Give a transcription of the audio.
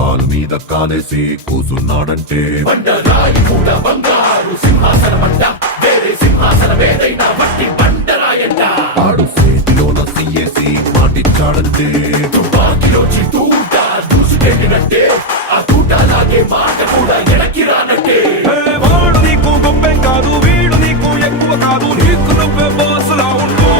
కాలు మీద కాలేసి కూసున్నాడంటే బండరాయి కూడా బంగారు సింహాసనమంట, వేరే సింహాసనమేదైనా మట్టి బండరాయంట. ఆడు చేతిలోన సీయేసి మాటిచ్చాడంటే తుపాకిలోచి తూట దూసుకెళ్ళినట్టే, ఆ తూటలాగే మాట కూడా ఎనక్కి రానట్టే. వాడు నీకు గొప్పేం కాదు, వీడు నీకు ఎక్కువ కాదు, నీకు నువ్వే బాసులా ఉండు.